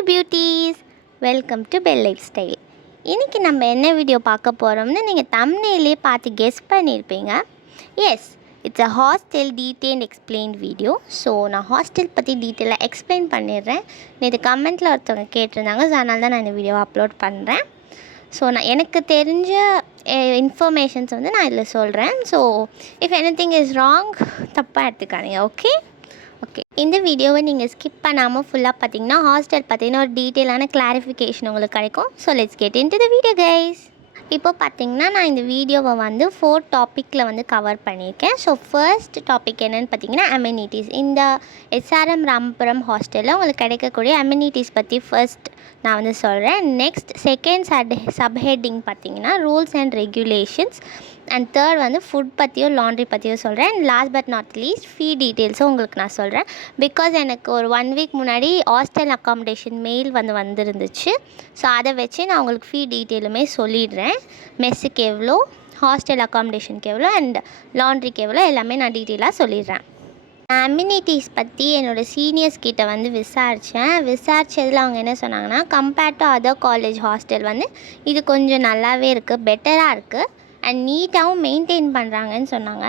Hey beauties, welcome to Bell Lifestyle. இன்னைக்கு நம்ம என்ன வீடியோ பார்க்க போறோம்னு நீங்க thumbnail-லே பார்த்து கெஸ் பண்ணிருப்பீங்க. Yes, it's a hostel detailed explained video. So நான் ஹாஸ்டல் பத்தி டீடைலா எக்ஸ்பிளைன் பண்ணிடுறேன். நேத்து கமெண்ட்ல ஒருத்தவங்க கேட்டிருந்தாங்க. So அதனால தான் நான் இந்த வீடியோ அப்லோட் பண்றேன். ஸோ நான் எனக்கு தெரிஞ்ச இன்ஃபர்மேஷன்ஸ் வந்து நான் இதில் சொல்கிறேன். So if anything is wrong தப்பாக எடுத்துக்காதீங்க. ஓகே இந்த வீடியோவை நீங்கள் ஸ்கிப் பண்ணாமல் ஃபுல்லாக பார்த்தீங்கன்னா ஹாஸ்டல் பார்த்தீங்கன்னா ஒரு டீட்டெயிலான கிளாரிஃபிகேஷன் உங்களுக்கு கிடைக்கும். So let's get into the video guys. இப்போ பார்த்தீங்கன்னா நான் இந்த வீடியோவை வந்து 4 டாப்பிக்கில் வந்து கவர் பண்ணியிருக்கேன். ஸோ ஃபர்ஸ்ட் டாபிக் என்னென்னு பார்த்தீங்கன்னா அமெனிட்டிஸ். இந்த SRM ராமபுரம் ஹாஸ்டலில் உங்களுக்கு கிடைக்கக்கூடிய அமெனிட்டிஸ் பற்றி ஃபர்ஸ்ட் நான் வந்து சொல்கிறேன். நெக்ஸ்ட் செகண்ட் சப்ஹெட்டிங் பார்த்தீங்கன்னா rules and regulations. And third வந்து ஃபுட் பற்றியோ லாண்ட்ரி பற்றியோ சொல்கிறேன். And last but not least fee டீட்டெயில்ஸும் உங்களுக்கு நான் சொல்கிறேன். பிகாஸ் எனக்கு ஒரு 1 வீக் முன்னாடி ஹாஸ்டல் அக்காமடேஷன் மெயில் வந்துருந்துச்சு. ஸோ அதை வச்சு நான் உங்களுக்கு ஃபீ டீட்டெயிலுமே சொல்லிடுறேன். மெஸ்ஸுக்கு எவ்வளோ, ஹாஸ்டல் அக்காமடேஷனுக்கு எவ்வளோ அண்ட் லாண்ட்ரிக்கு எவ்வளோ எல்லாமே நான் டீட்டெயிலாக சொல்லிடுறேன். அம்யூனிட்டிஸ் பற்றி என்னோடய சீனியர்ஸ் கிட்ட வந்து விசாரித்ததில் அவங்க என்ன சொன்னாங்கன்னா compared to other college hostel வந்து இது கொஞ்சம் நல்லாவே இருக்குது, பெட்டராக இருக்குது அண்ட் நீட்டாகவும் மெயின்டைன் பண்ணுறாங்கன்னு சொன்னாங்க.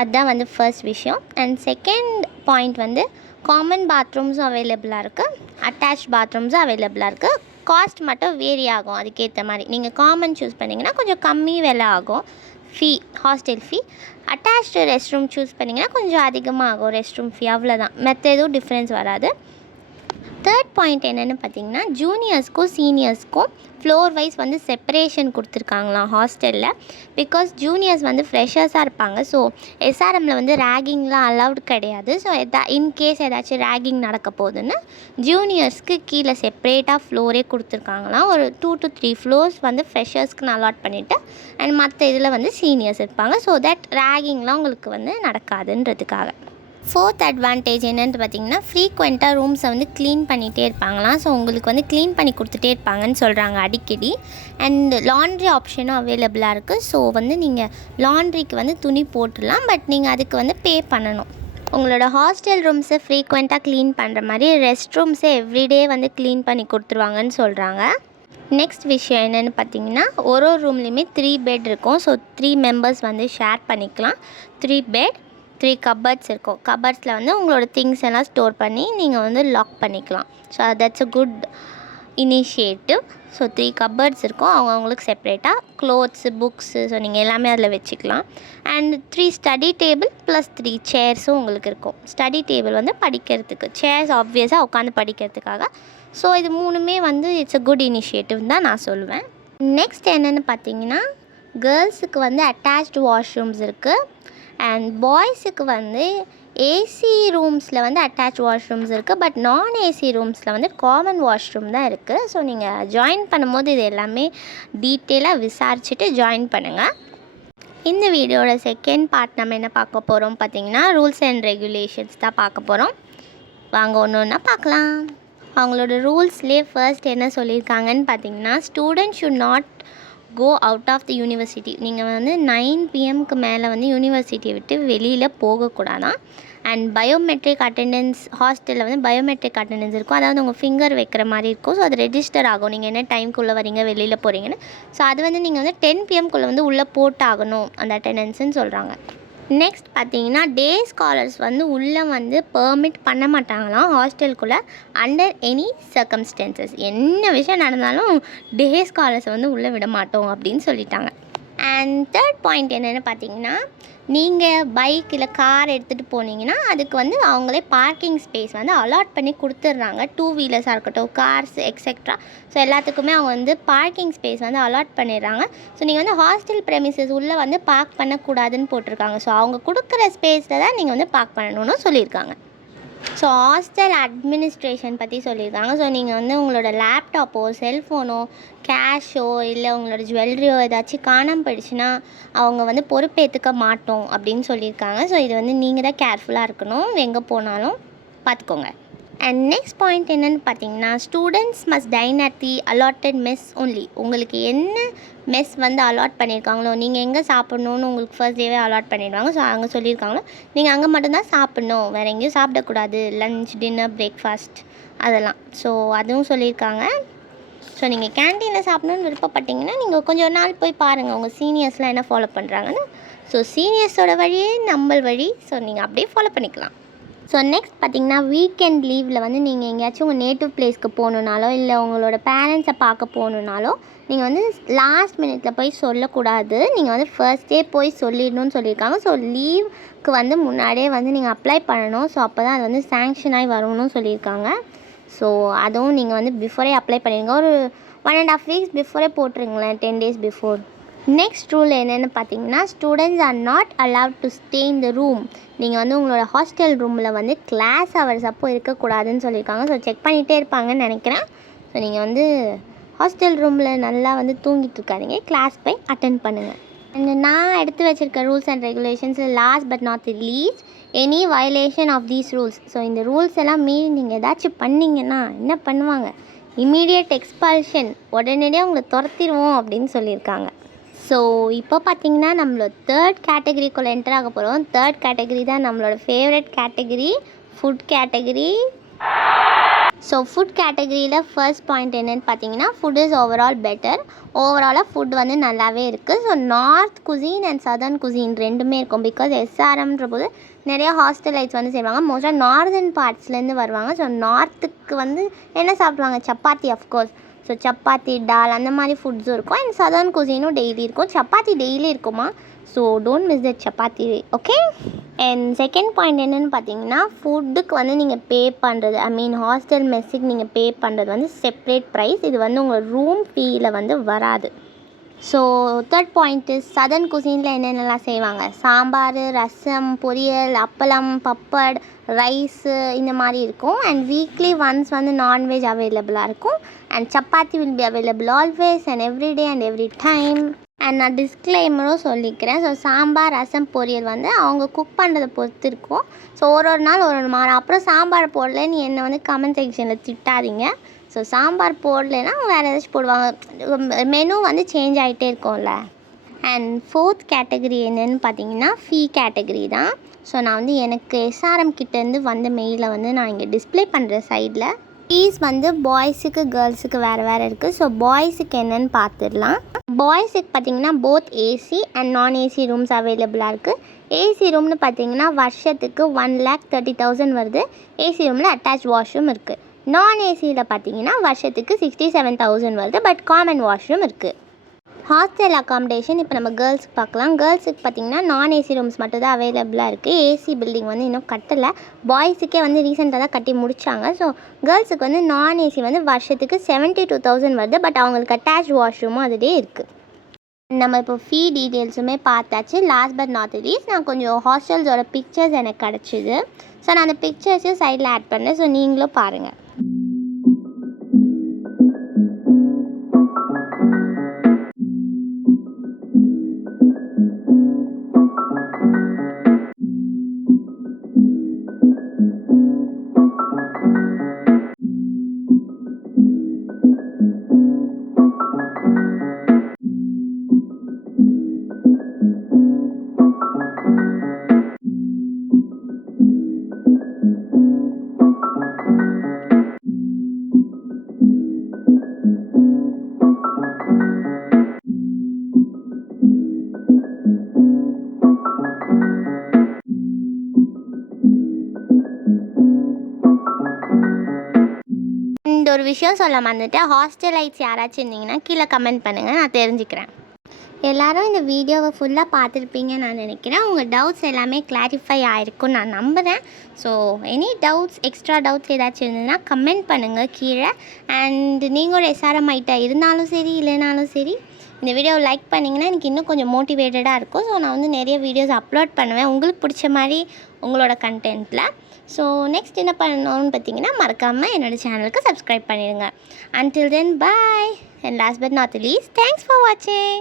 அதுதான் வந்து ஃபர்ஸ்ட் விஷயம். அண்ட் செகண்ட் பாயிண்ட் வந்து காமன் பாத்ரூம்ஸும் அவைலபிளாக இருக்குது, அட்டாச் பாத்ரூம்ஸும் அவைலபிளாக இருக்குது. காஸ்ட் மட்டும் வேரி ஆகும் அதுக்கேற்ற மாதிரி. நீங்கள் காமன் சூஸ் பண்ணிங்கன்னா கொஞ்சம் கம்மி விலை ஆகும் fee, hostel fee. Attached rest room choose பண்ணிங்கன்னா கொஞ்சம் அதிகமாக ஆகும் ரெஸ்ட் ரூம் ஃபீ, அவ்வளோதான். மற்ற எதுவும் டிஃப்ரென்ஸ் வராது. தேர்ட் பாயிண்ட் என்னென்னு பார்த்தீங்கன்னா ஜூனியர்ஸ்க்கும் சீனியர்ஸ்க்கும் ஃப்ளோர் வைஸ் வந்து செப்பரேஷன் கொடுத்துருக்காங்களாம் ஹாஸ்டலில். பிகாஸ் ஜூனியர்ஸ் வந்து ஃப்ரெஷர்ஸாக இருப்பாங்க. ஸோ SRMல வந்து ரேகிங்லாம் அலவுட் கிடையாது. ஸோ இன்கேஸ் ஏதாச்சும் ரேகிங் நடக்க போகுதுன்னு ஜூனியர்ஸ்க்கு கீழே செப்பரேட்டாக ஃப்ளோரே கொடுத்துருக்காங்களாம். ஒரு 2 to 3 ஃப்ளோர்ஸ் வந்து ஃப்ரெஷர்ஸ்க்கு அலாட் பண்ணிவிட்டு அண்ட் மற்ற இதில் வந்து சீனியர்ஸ் இருப்பாங்க. ஸோ தட் ரேகிங்லாம் உங்களுக்கு வந்து நடக்காதுன்றதுக்காக. ஃபோர்த் அட்வான்டேஜ் என்னென்னு பார்த்தீங்கன்னா ஃப்ரீக்வெண்ட்டாக ரூம்ஸை வந்து க்ளீன் பண்ணிகிட்டே இருப்பாங்களாம். ஸோ உங்களுக்கு வந்து க்ளீன் பண்ணி கொடுத்துட்டே இருப்பாங்கன்னு சொல்கிறாங்க அடிக்கடி. அண்ட் லாண்ட்ரி ஆப்ஷனும் அவைலபிளாக இருக்குது. ஸோ வந்து நீங்கள் லாண்ட்ரிக்கு வந்து துணி போட்டுடலாம், பட் நீங்கள் அதுக்கு வந்து பே பண்ணணும். உங்களோட ஹாஸ்டல் ரூம்ஸை ஃப்ரீக்வெண்ட்டாக க்ளீன் பண்ணுற மாதிரி ரெஸ்ட் ரூம்ஸை எவ்ரிடே வந்து க்ளீன் பண்ணி கொடுத்துருவாங்கன்னு சொல்கிறாங்க. நெக்ஸ்ட் விஷயம் என்னென்னு பார்த்தீங்கன்னா ஒரு ரூம்லேயுமே 3 பெட் இருக்கும். ஸோ 3 மெம்பர்ஸ் வந்து ஷேர் பண்ணிக்கலாம். 3 பெட், 3 கபர்ட்ஸ் இருக்கும். கபர்ட்ஸில் வந்து உங்களோட திங்ஸ் எல்லாம் ஸ்டோர் பண்ணி நீங்கள் வந்து லாக் பண்ணிக்கலாம். So that's a good initiative. So 3 cupboards இருக்கும், அவங்களுக்கு செப்ரேட்டாக க்ளோத்ஸு, புக்ஸு, ஸோ நீங்கள் எல்லாமே அதில் வச்சுக்கலாம். அண்ட் 3 ஸ்டடி டேபிள் ப்ளஸ் 3 சேர்ஸும் உங்களுக்கு இருக்கும். ஸ்டடி டேபிள் வந்து படிக்கிறதுக்கு, சேர்ஸ் ஆப்வியஸாக உட்காந்து படிக்கிறதுக்காக. ஸோ இது 3மே வந்து இட்ஸ் அ குட் இனிஷியேட்டிவ் தான் நான் சொல்லுவேன். நெக்ஸ்ட் என்னென்னு பார்த்தீங்கன்னா கேர்ள்ஸுக்கு வந்து அட்டாச்டு வாஷ்ரூம்ஸ் இருக்குது. அண்ட் பாய்ஸுக்கு வந்து ஏசி ரூம்ஸில் வந்து அட்டாச் வாஷ்ரூம்ஸ் இருக்குது. பட் நான் ஏசி ரூம்ஸில் வந்து காமன் வாஷ்ரூம் தான் இருக்குது. ஸோ நீங்கள் ஜாயின் பண்ணும்போது இது எல்லாமே டீட்டெயிலாக விசாரிச்சுட்டு ஜாயின் பண்ணுங்கள். இந்த வீடியோட செகண்ட் பார்ட் நம்ம என்ன பார்க்க போகிறோம் பார்த்தீங்கன்னா ரூல்ஸ் அண்ட் ரெகுலேஷன்ஸ் தான் பார்க்க போகிறோம். வாங்க ஒன்று ஒன்றா பார்க்கலாம். அவங்களோட ரூல்ஸ்லேயே ஃபர்ஸ்ட் என்ன சொல்லியிருக்காங்கன்னு பார்த்தீங்கன்னா student should not go out of the university. நீங்கள் வந்து 9 PM மேலே வந்து யூனிவர்சிட்டியை விட்டு வெளியில் போகக்கூடாதான். அண்ட் பயோமெட்ரிக் அட்டெண்டன்ஸ், ஹாஸ்டலில் வந்து பயோமெட்ரிக் அட்டெண்டன்ஸ் இருக்கும். அதாவது உங்கள் ஃபிங்கர் வைக்கிற மாதிரி இருக்கும். ஸோ அது ரெஜிஸ்டர் ஆகும் நீங்கள் என்ன டைம்க்குள்ளே வரீங்க வெளியில் போகிறீங்கன்னு. ஸோ அது வந்து நீங்கள் வந்து 10 PM வந்து உள்ளே போட்டாகணும் அந்த அட்டெண்டன்ஸுன்னு சொல்கிறாங்க. நெக்ஸ்ட் பார்த்தீங்கன்னா டே ஸ்காலர்ஸ் வந்து உள்ளே வந்து பெர்மிட் பண்ண மாட்டாங்களாம் ஹாஸ்டலுக்குள்ளே அண்டர் எனி சர்க்கம்ஸ்டன்சஸ். என்ன விஷயம் நடந்தாலும் டே ஸ்காலர்ஸை வந்து உள்ளே விட மாட்டோம் அப்படின்னு சொல்லிட்டாங்க. அண்ட் தேர்ட் பாயிண்ட் என்னென்னு பார்த்தீங்கன்னா நீங்கள் பைக் இல்லை கார் எடுத்துகிட்டு போனீங்கன்னா அதுக்கு வந்து அவங்களே பார்க்கிங் ஸ்பேஸ் வந்து அலாட் பண்ணி கொடுத்துட்றாங்க. 2 வீலர்ஸாக இருக்கட்டும், கார்ஸ் எக்ஸெட்ரா. ஸோ எல்லாத்துக்குமே அவங்க வந்து பார்க்கிங் ஸ்பேஸ் வந்து அலாட் பண்ணிடுறாங்க. ஸோ நீங்கள் வந்து ஹாஸ்டல் ப்ரெமிசஸ் உள்ளே வந்து பார்க் பண்ணக்கூடாதுன்னு போட்டிருக்காங்க. ஸோ அவங்க கொடுக்குற ஸ்பேஸில் தான் நீங்கள் வந்து பார்க் பண்ணணும்னு சொல்லியிருக்காங்க. ஸோ ஹாஸ்டல் அட்மினிஸ்ட்ரேஷன் பற்றி சொல்லியிருக்காங்க. ஸோ நீங்கள் வந்து உங்களோட லேப்டாப்போ செல்ஃபோனோ கேஷோ இல்லை உங்களோட ஜுவல்லரியோ ஏதாச்சும் காணாமல் போயிடுச்சுன்னா அவங்க வந்து பொறுப்பேற்றுக்க மாட்டோம் அப்படின்னு சொல்லியிருக்காங்க. ஸோ இது வந்து நீங்கள் தான் கேர்ஃபுல்லாக இருக்கணும், எங்கே போனாலும் பார்த்துக்கோங்க. அண்ட் நெக்ஸ்ட் பாயிண்ட் என்னென்னு பார்த்தீங்கன்னா, students must time at the allotted mess only. உங்களுக்கு என்ன மெஸ் வந்து அலாட் பண்ணியிருக்காங்களோ, நீங்கள் எங்கே சாப்பிட்ணுன்னு உங்களுக்கு ஃபர்ஸ்ட் டேவே அலாட் பண்ணிடுவாங்க. ஸோ அங்கே சொல்லியிருக்காங்களோ நீங்கள் அங்கே மட்டும்தான் சாப்பிட்ணும், வேறு எங்கேயும் சாப்பிடக்கூடாது. லன்ச், டின்னர், பிரேக்ஃபாஸ்ட் அதெல்லாம். ஸோ அதுவும் சொல்லியிருக்காங்க. ஸோ நீங்கள் கேன்டீனில் சாப்பிட்ணுன்னு விருப்பப்பட்டீங்கன்னா நீங்கள் கொஞ்சம் நாள் போய் பாருங்கள் உங்கள் சீனியர்ஸ்லாம் என்ன ஃபாலோ பண்ணுறாங்கன்னு. ஸோ சீனியர்ஸோட வழியே நம்ம வழி. ஸோ நீங்கள் அப்படியே ஃபாலோ பண்ணிக்கலாம். ஸோ நெக்ஸ்ட் பார்த்திங்கன்னா, வீக்கெண்ட் லீவில் வந்து நீங்கள் எங்கேயாச்சும் உங்கள் நேட்டிவ் பிளேஸ்க்கு போகணுன்னாலோ இல்லை உங்களோட பேரண்ட்ஸை பார்க்க போகணுன்னாலோ நீங்கள் வந்து லாஸ்ட் மினிட்டில் போய் சொல்லக்கூடாது. நீங்கள் வந்து ஃபர்ஸ்ட் டே போய் சொல்லிடணும்னு சொல்லியிருக்காங்க. ஸோ லீவுக்கு வந்து முன்னாடியே வந்து நீங்கள் அப்ளை பண்ணணும். ஸோ அப்போ தான் அது வந்து சேங்ஷன் ஆகி வரணும்னு சொல்லியிருக்காங்க. ஸோ அதுவும் நீங்கள் வந்து பிஃபோரே அப்ளை பண்ணிடுங்க. ஒரு 1.5 வீக்ஸ் பிஃபோரே போட்டுருங்களேன், 10 days பிஃபோர். நெக்ஸ்ட் ரூல் என்னென்னு பார்த்தீங்கன்னா, students are not allowed to stay in the room. நீங்கள் வந்து உங்களோட ஹாஸ்டல் ரூமில் வந்து கிளாஸ் ஹவர்ஸ் அப்போ இருக்கக்கூடாதுன்னு சொல்லியிருக்காங்க. ஸோ செக் பண்ணிகிட்டே இருப்பாங்கன்னு நினைக்கிறேன். ஸோ நீங்கள் வந்து ஹாஸ்டல் ரூமில் நல்லா வந்து தூங்கிட்டு இருக்காதீங்க, கிளாஸ் போய் அட்டென்ட் பண்ணுங்கள். அண்ட் நான் எடுத்து வச்சுருக்க rules and regulations last but not the least, any violation of these rules. So இந்த ரூல்ஸ் எல்லாம் மீறி நீங்கள் ஏதாச்சும் பண்ணிங்கன்னா என்ன பண்ணுவாங்க, இமீடியட் எக்ஸ்பல்ஷன், உடனடியாக உங்களை துரத்திடுவோம் அப்படின்னு சொல்லியிருக்காங்க. ஸோ இப்போ பார்த்திங்கன்னா நம்மளோட 3rd கேட்டகரிக்குள்ளே என்டர் ஆக போகிறோம். 3rd கேட்டகரி தான் நம்மளோட favourite category, food category. So food கேட்டகரியில் ஃபர்ஸ்ட் பாயிண்ட் என்னென்னு பார்த்தீங்கன்னா, ஃபுட் இஸ் ஓவரால் பெட்டர். ஓவராலாக ஃபுட் வந்து நல்லாவே இருக்குது. So north cuisine and southern cuisine ரெண்டுமே இருக்கும். பிகாஸ் எஸ்ஆர்எம்ன்ற போது நிறையா ஹாஸ்டலைட்ஸ் வந்து செய்வாங்க. மோஸ்ட்டாக நார்தர்ன் பார்ட்ஸ்லேருந்து வருவாங்க. ஸோ நார்த்துக்கு வந்து என்ன சாப்பிடுவாங்க, சப்பாத்தி அஃப்கோர்ஸ். ஸோ சப்பாத்தி, டால் அந்த மாதிரி ஃபுட்ஸும் இருக்கும். அண்ட் சதர்ன் குசினும் டெய்லி இருக்கும். சப்பாத்தி டெய்லி இருக்குமா, so don't miss that chapati. Okay. And second point என்னென்னு பார்த்தீங்கன்னா, ஃபுட்டுக்கு வந்து நீங்கள் பே பண்ணுறது, ஐ மீன் ஹாஸ்டல் மெஸ்ஸுக்கு நீங்கள் பே பண்ணுறது வந்து செப்ரேட் ப்ரைஸ். இது வந்து உங்கள் ரூம் ஃபீயில் வந்து வராது. ஸோ 3rd பாயிண்ட்டு, சதர்ன் குசினில் என்னென்னலாம் செய்வாங்க, சாம்பார், ரசம், பொரியல், அப்பளம், பப்பட், ரைஸு இந்த மாதிரி இருக்கும். அண்ட் வீக்லி ஒன்ஸ் வந்து நான்வெஜ் அவைலபிளாக இருக்கும். And chapati will be available always and every day and every time. And நான் டிஸ்க்ளைமரும் சொல்லிக்கிறேன். ஸோ சாம்பார், ரசம், பொரியல் வந்து அவங்க குக் பண்ணுறதை பொறுத்து இருக்கும். ஸோ ஒரு நாள் ஒரு மாறும். அப்புறம் சாம்பார் போடலன்னு என்னை வந்து கமெண்ட் செக்ஷனில் திட்டாதீங்க. ஸோ சாம்பார் போடலைன்னா வேறு ஏதாச்சும் போடுவாங்க. மெனு வந்து சேஞ்ச் ஆகிட்டே இருக்கும்ல. அண்ட் 4th கேட்டகரி என்னென்னு பார்த்தீங்கன்னா, ஃபீ கேட்டகரி தான். ஸோ நான் வந்து எனக்கு SRM கிட்டேருந்து வந்த மெயிலை வந்து நான் இங்கே டிஸ்பிளே பண்ணுறேன் சைடில். ஃபீஸ் வந்து பாய்ஸுக்கு கேர்ள்ஸுக்கு வேறு இருக்குது. ஸோ பாய்ஸுக்கு என்னென்னு பார்த்துடலாம். பாய்ஸுக்கு பார்த்தீங்கன்னா போத் ஏசி அண்ட் நான் ஏசி ரூம்ஸ் அவைலபிளாக இருக்குது. ஏசி ரூம்னு பார்த்தீங்கன்னா வருஷத்துக்கு 1,30,000 வருது. ஏசி ரூமில் அட்டாச் வாஷ்ரூம் இருக்குது. நான் ஏசியில் பார்த்தீங்கன்னா வருஷத்துக்கு 67,000 வருது. பட் காமன் வாஷ்ரூம் இருக்குது. ஹாஸ்டல் அக்காமடேஷன் இப்போ நம்ம கேர்ள்ஸுக்கு பார்க்கலாம். கேர்ள்ஸுக்கு பார்த்திங்கன்னா நான் ஏசி ரூம்ஸ் மட்டும் தான் அவைலபிளாக இருக்குது. ஏசி பில்டிங் வந்து இன்னும் கட்டலை. பாய்ஸுக்கே வந்து ரீசெண்டாக தான் கட்டி முடித்தாங்க. ஸோ கேர்ள்ஸுக்கு வந்து நான் ஏசி வந்து வருஷத்துக்கு 72,000 வருது. பட் அவங்களுக்கு அட்டாச் வாஷ்ரூமும் அதுலேயே இருக்குது. நம்ம இப்போ ஃபீ டீட்டெயில்ஸுமே பார்த்தாச்சு. லாஸ்ட் பட் நாட் லீஸ்ட், நான் கொஞ்சம் ஹாஸ்டல்ஸோட பிக்சர்ஸ் எனக்கு கிடச்சிது. ஸோ நான் அந்த பிக்சர்ஸையும் சைடில் ஆட் பண்ணேன். ஸோ நீங்களும் பாருங்கள். இந்த ஒரு விஷயம் சொல்ல மறந்துட்டேன். ஹாஸ்டலைட்ஸ் யாராச்சும் இருந்தீங்கன்னா கீழே கமெண்ட் பண்ணுங்கள், நான் தெரிஞ்சுக்கிறேன். எல்லோரும் இந்த வீடியோவை ஃபுல்லாக பார்த்துருப்பீங்கன்னு நான் நினைக்கிறேன். உங்கள் டவுட்ஸ் எல்லாமே கிளாரிஃபை ஆகிருக்குன்னு நான் நம்புகிறேன். So any doubts, extra doubts ஏதாச்சும் இருந்ததுன்னா கமெண்ட் பண்ணுங்கள் கீழே. அண்ட் நீங்கள் ஒரு SRM ஐட்டா இருந்தாலும் சரி இல்லைனாலும் சரி இந்த வீடியோவை லைக் பண்ணிங்கன்னா எனக்கு இன்னும் கொஞ்சம் மோட்டிவேட்டடாக இருக்கும். ஸோ நான் வந்து நிறைய வீடியோஸ் அப்லோட் பண்ணுவேன் உங்களுக்கு பிடிச்ச மாதிரி உங்களோட கண்டென்ட்டில். ஸோ நெக்ஸ்ட் என்ன பண்ணணும்னு பார்த்தீங்கன்னா மறக்காமல் என்னோடய சேனலுக்கு சப்ஸ்கிரைப் பண்ணிடுங்க. Until then, bye. And last but not least, thanks for watching.